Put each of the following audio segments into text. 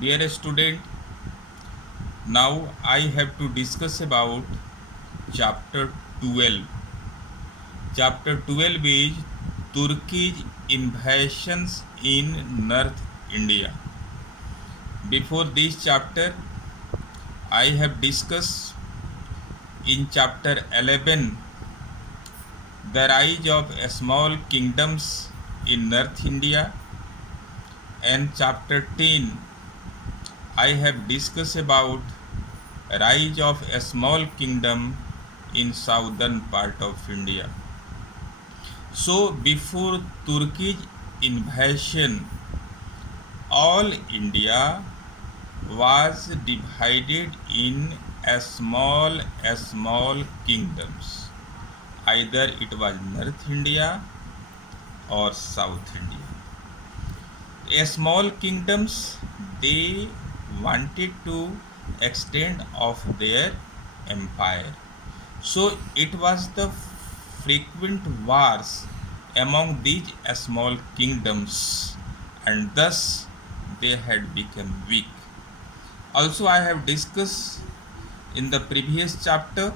Dear student, now I have to discuss about chapter 12. Chapter 12 is Turkish invasions in North India. Before this chapter, I have discussed in chapter 11 the rise of small kingdoms in North India, and chapter 10 I have discussed about rise of a small kingdom in southern part of India. So before Turkish invasion, all India was divided in a small kingdoms. Either it was North India or South India. A small kingdoms, they wanted to extend of their empire. So it was the frequent wars among these small kingdoms, and thus they had become weak. Also, I have discussed in the previous chapter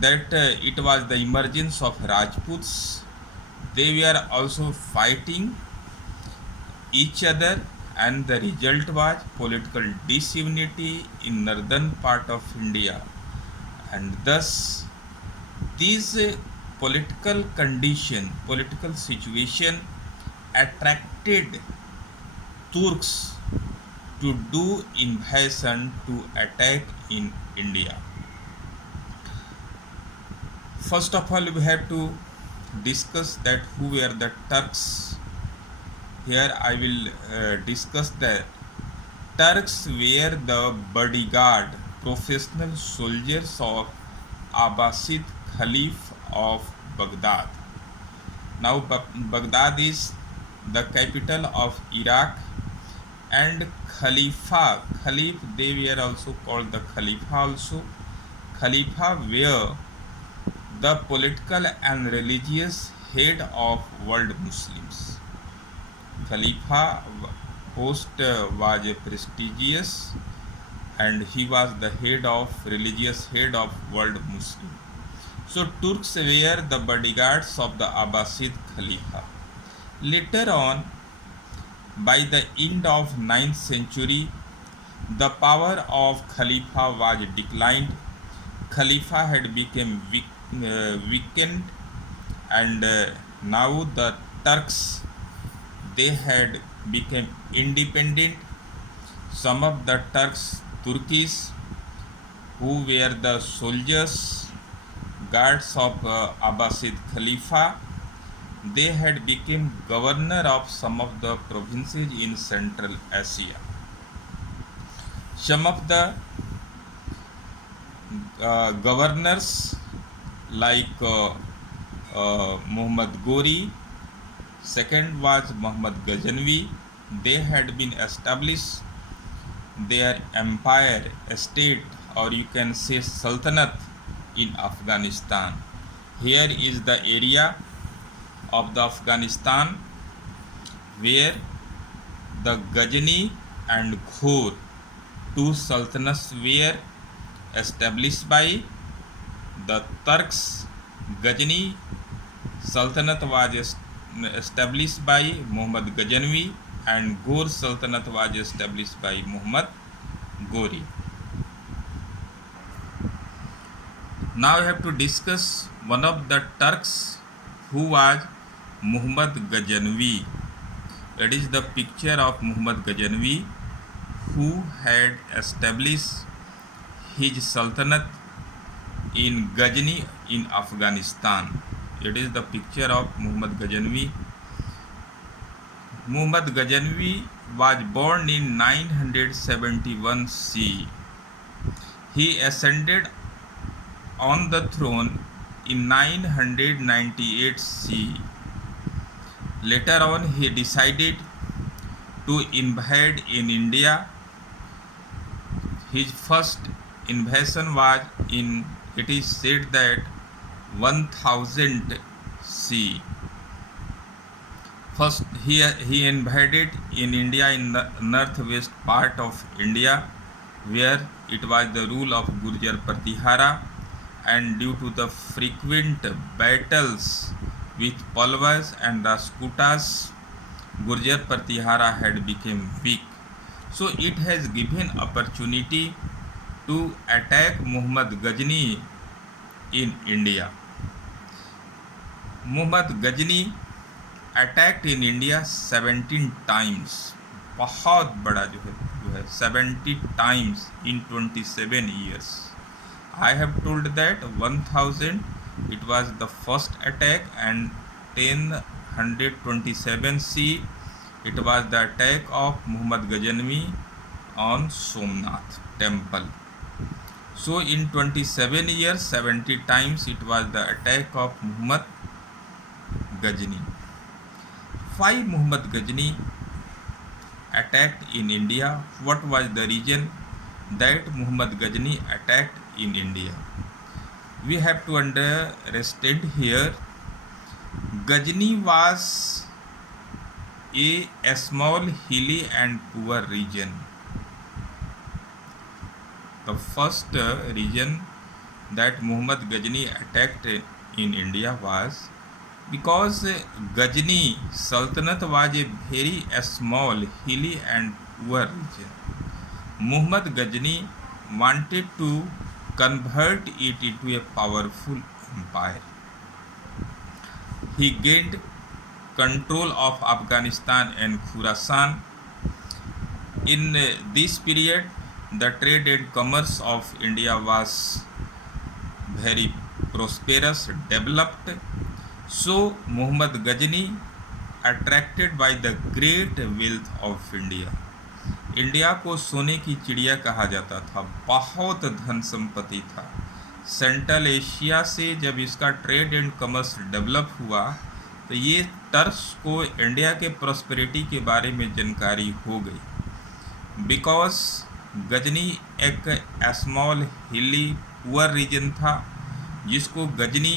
that it was the emergence of Rajputs. They were also fighting each other, and the result was political disunity in northern part of India, and thus this political situation attracted Turks to do invasion to attack in India. First of all, we have to discuss that who were the Turks. Here I will discuss the Turks were the bodyguard, professional soldiers of Abbasid Caliph of Baghdad. Now Baghdad is the capital of Iraq, and Khalif, they were also called the Khalifa also. Khalifa were the political and religious head of world Muslims. Khalifa post was prestigious, and he was the religious head of world Muslim. So Turks were the bodyguards of the Abbasid Khalifa. Later on, by the end of 9th century, the power of Khalifa was declined. Khalifa had become weakened, and now the Turks, they had become independent. Some of the Turkish, who were the soldiers, guards of Abbasid Khalifa, they had become governor of some of the provinces in Central Asia. Some of the governors like Muhammad Ghori, second was Muhammad Ghaznavi, they had been established their empire, state, or you can say sultanate in Afghanistan. Here is the area of the Afghanistan where the Ghazni and Ghor, two sultanates, were established by the Turks. Ghazni Sultanate was established by Muhammad Ghaznavi, and Ghor Sultanate was established by Muhammad Ghori. Now I have to discuss one of the Turks who was Muhammad Ghaznavi. That is the picture of Muhammad Ghaznavi, who had established his sultanate in Ghazni in Afghanistan. It is the picture of Muhammad Ghaznavi. Muhammad Ghaznavi was born in 971 CE. He ascended on the throne in 998 CE. Later on, he decided to invade in India. His first invasion was in, it is said that 1000 CE. First, he invaded in India in the northwest part of India, where it was the rule of Gurjar Pratihara, and due to the frequent battles with Palwas and Rajputas, Gurjar Pratihara had become weak. So it has given opportunity to attack Muhammad Ghazni in India. Muhammad Ghazni attacked in India 17 times, बहुत बड़ा जो है 70 times in 27 years. I have told that 1000 it was the first attack and 1027 C it was the attack of Mohammad Ghaznavi on Somnath temple. So in 27 years 70 times it was the attack of Muhammad Ghazni. Why Muhammad Ghazni attacked in India? What was the reason that Muhammad Ghazni attacked in India? We have to understand here, Ghazni was a small hilly and poor region. The first region that Muhammad Ghazni attacked in India was because Ghazni Sultanate was a very small, hilly and poor region. Muhammad Ghazni wanted to convert it into a powerful empire. He gained control of Afghanistan and Khurasan. In this period, the trade and commerce of India was very prosperous, developed. So Muhammad Ghazni, attracted by the great wealth of India, India को सोने की चिड़िया कहा जाता था, बहुत धन संपत्ति था. सेंट्रल एशिया से जब इसका ट्रेड एंड कमर्स डेवलप हुआ तो ये टर्क्स को इंडिया के प्रॉस्पेरिटी के बारे में जानकारी हो गई. बिकॉज गजनी एक स्मॉल हिली पुअर रीजन था जिसको गजनी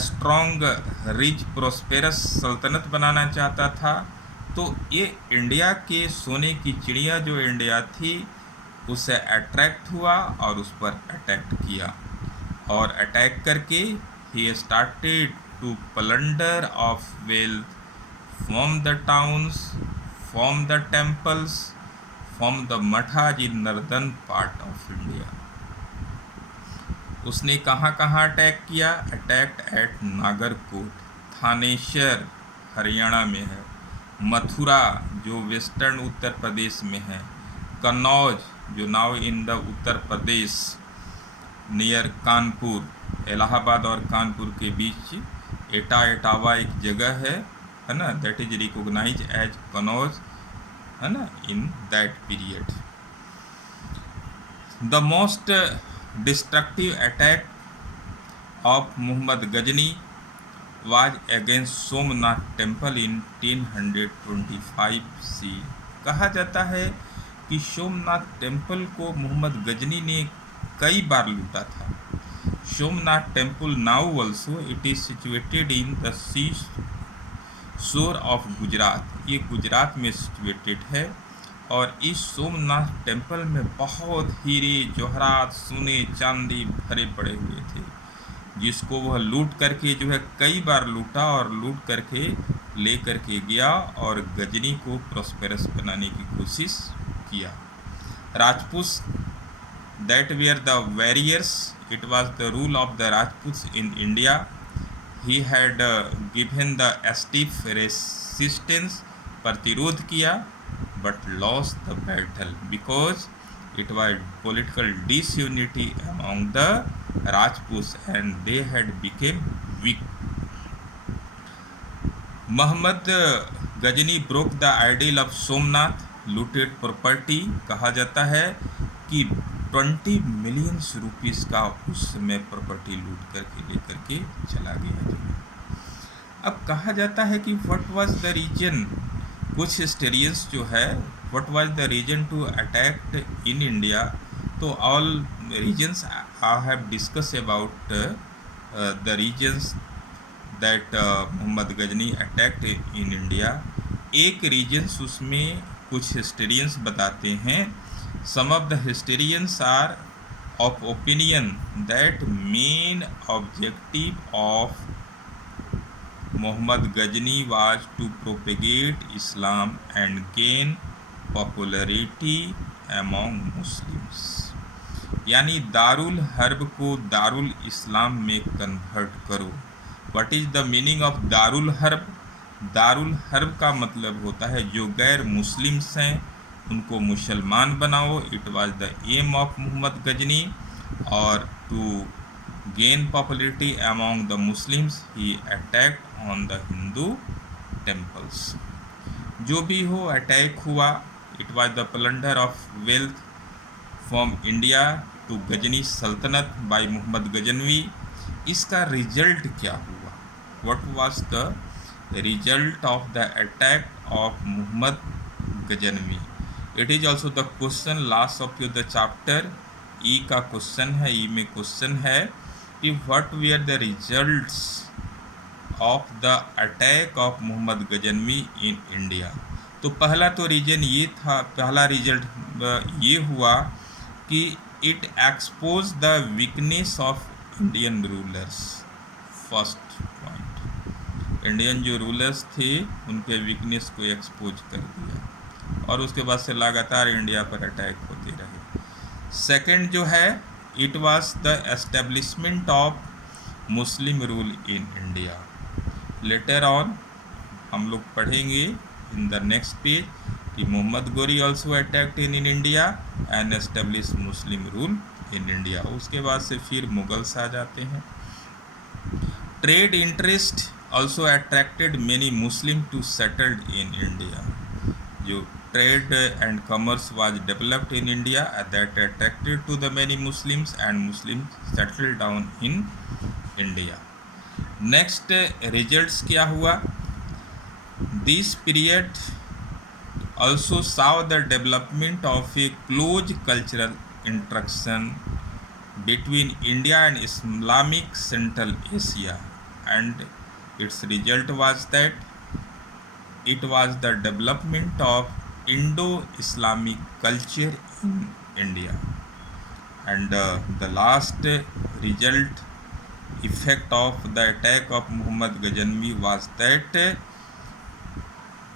स्ट्रॉन्ग रिच प्रोस्पेरस सल्तनत बनाना चाहता था. तो ये इंडिया के सोने की चिड़िया जो इंडिया थी उससे अट्रैक्ट हुआ और उस पर अटैक किया, और अटैक करके he started to plunder of wealth from the towns, from the temples, from the mathas in northern part of India. उसने कहाँ कहाँ अटैक किया? अटैक्ड एट नागरकोट, थानेश्वर हरियाणा में है, मथुरा जो वेस्टर्न उत्तर प्रदेश में है, कन्नौज जो now in the Uttar Pradesh near Kanpur, Allahabad और कानपुर के बीच एटावा एक जगह है ना, that is recognise as Kannauj, है ना, in that period. The most destructive attack of Muhammad Ghazni was against Somnath temple in 1025 C. कहा जाता है कि सोमनाथ टेम्पल को मोहम्मद गजनी ने कई बार लूटा था. Somnath temple now also it is situated in the sea shore of Gujarat. ये गुजरात में सिचुएटेड है और इस सोमनाथ टेम्पल में बहुत हीरे जवाहरात सोने चांदी भरे पड़े हुए थे, जिसको वह लूट करके जो है कई बार लूटा और लूट करके ले करके गया और गजनी को प्रॉस्पेरस बनाने की कोशिश किया. Rajput that were the warriors, it was the rule of the Rajputs in India. He had given the stiff resistance, प्रतिरोध किया, but lost the battle because it was political disunity among the Rajputs and they had become weak. Muhammad Ghazni broke the ideal of Somnath, looted property. कहा जाता है कि 20 million rupees का उस समय property लूट करके लेकर के चला गया. अब कहा जाता है कि what was the reason, कुछ हिस्टेरियंस जो है what was the reason to attack in India. तो all reasons I have discuss about the reasons that Mohammad Ghazni attacked in India, एक रीजन्स उसमें कुछ हिस्टेरियंस बताते हैं, some of the historians are of opinion that main objective of Mohammad Ghazni was to propagate Islam and gain popularity among Muslims. यानी दारुल हर्ब को दारुल इस्लाम में कन्वर्ट करो। What is the meaning of Darul herb? Darul herb का मतलब होता है जो गैर मुस्लिम्स हैं उनको मुसलमान बनाओ। It was the aim of Mohammad Ghazni, और to gain popularity among the Muslims he attacked on the Hindu temples. जो भी हो अटैक हुआ, it was the plunder of wealth from India to Ghazni सल्तनत बाय मोहम्मद गजनवी। इसका रिजल्ट क्या हुआ? What was the result of the attack of Mohammad Ghaznavi? It is also the question last of the chapter. ई का क्वेश्चन है, ई में क्वेश्चन है कि what were the results of the attack of Mohammad Ghaznavi in India. तो पहला तो रीजन ये था, पहला रिजल्ट ये हुआ कि it expose the weakness of Indian rulers. First point, Indian जो रूलर्स थे उनके वीकनेस को एक्सपोज कर दिया, और उसके बाद से लगातार इंडिया पर अटैक होते रहे। सेकंड जो है, it was the establishment of Muslim rule in India. Later on हम लोग पढ़ेंगे इन द नेक्स्ट पेज कि Mohammad Ghori also attacked in India and establish Muslim rule in India. उसके बाद से फिर मुगल्स आ जाते हैं। Trade interest also attracted many Muslim to settled in India. जो trade and commerce was developed in India that attracted to the many Muslims and Muslim settled down in India. Next results क्या हुआ? This period also saw the development of a close cultural interaction between India and Islamic Central Asia, and its result was that it was the development of Indo-Islamic culture in India. And the last result effect of the attack of Muhammad Ghaznavi was that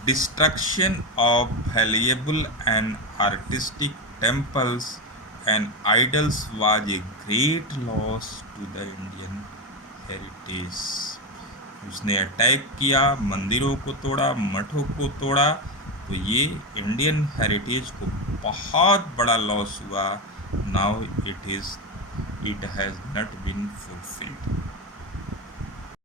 destruction of valuable and artistic temples and idols was a great loss to the Indian heritage. उसने attack किया, मंदिरों को तोड़ा, मठों को तोड़ा, तो ये इंडियन हेरिटेज को बहुत बड़ा लॉस हुआ। Now it has not been fulfilled.